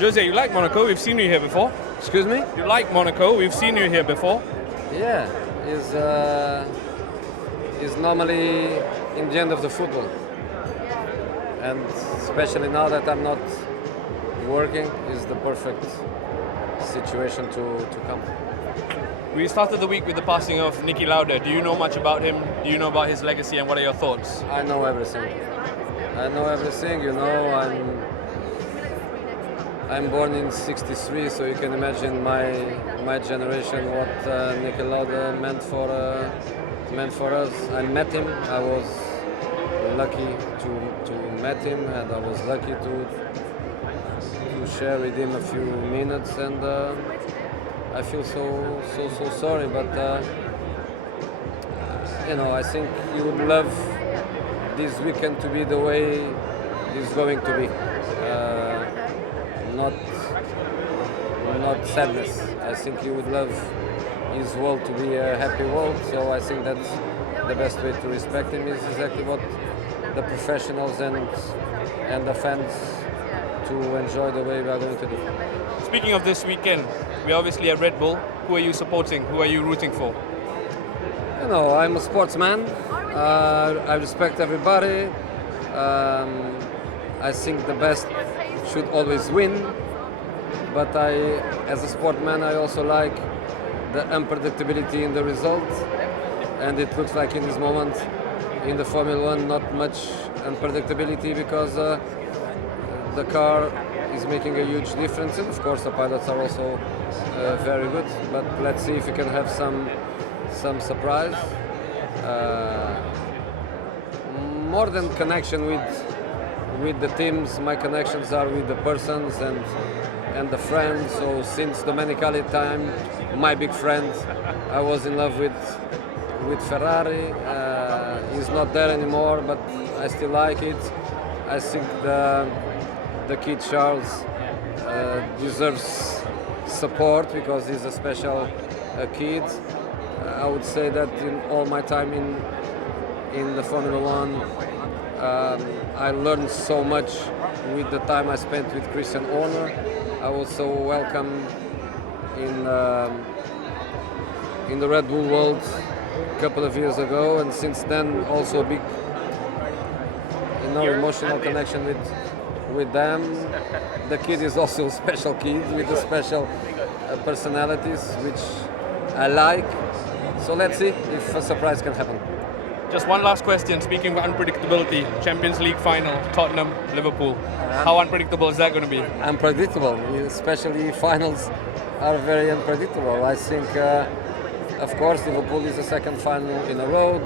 Jose, you like Monaco? We've seen you here before. Excuse me? You like Monaco? We've seen you here before. Yeah, is normally in the end of the football, and especially now that I'm not working, is the perfect situation to come. We started the week with the passing of Niki Lauda. Do you know much about him? Do you know about his legacy, and what are your thoughts? I know everything. You know, I'm born in '63, so you can imagine my generation what Niki Lauda meant for us. I met him. I was lucky to meet him, and I was lucky to share with him a few minutes. And I feel so sorry, but I think he would love this weekend to be the way it's going to be. Not sadness. I think he would love his world to be a happy world. So I think that's the best way to respect him, is exactly what the professionals and the fans to enjoy the way we are going to do. Speaking of this weekend, we're obviously at Red Bull. Who are you supporting? Who are you rooting for? You know, I'm a sportsman. I respect everybody. I think the best should always win. But as a sportsman, I also like the unpredictability in the result. And it looks like in this moment, in the Formula One, not much unpredictability, because the car is making a huge difference. And of course, the pilots are also very good. But let's see if we can have some surprise. More than connection with the teams, my connections are with the persons and the friends. So since Domenicali time, my big friend, I was in love with Ferrari. He's not there anymore, but I still like it. I think the kid Charles deserves support because he's a special kid. I would say that in all my time in the Formula One, I learned so much with the time I spent with Christian Horner. I was so welcome in the Red Bull world a couple of years ago, and since then also a big emotional connection with them. The kid is also a special kid with a special personalities, which I like. So let's see if a surprise can happen. Just one last question. Speaking of unpredictability, Champions League final, Tottenham, Liverpool. How unpredictable is that going to be? Unpredictable, especially finals are very unpredictable. I think, of course, Liverpool is the second final in a row.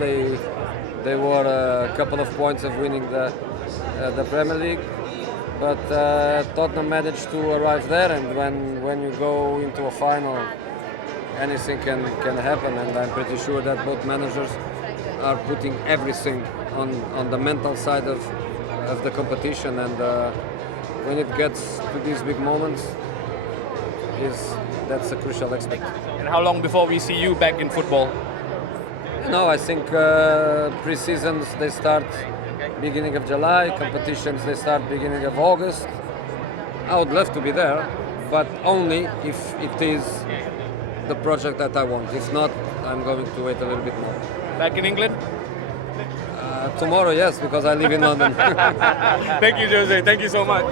They were a couple of points of winning the Premier League, but Tottenham managed to arrive there. And when you go into a final, anything can happen. And I'm pretty sure that both managers are putting everything on the mental side of the competition, and when it gets to these big moments, that's a crucial aspect. And how long before we see you back in football? I think pre-seasons they start beginning of July, competitions they start beginning of August. I would love to be there, but only if it is the project that I want. If not, I'm going to wait a little bit more. Back in England? Tomorrow, yes, because I live in London. Thank you, Jose. Thank you so much.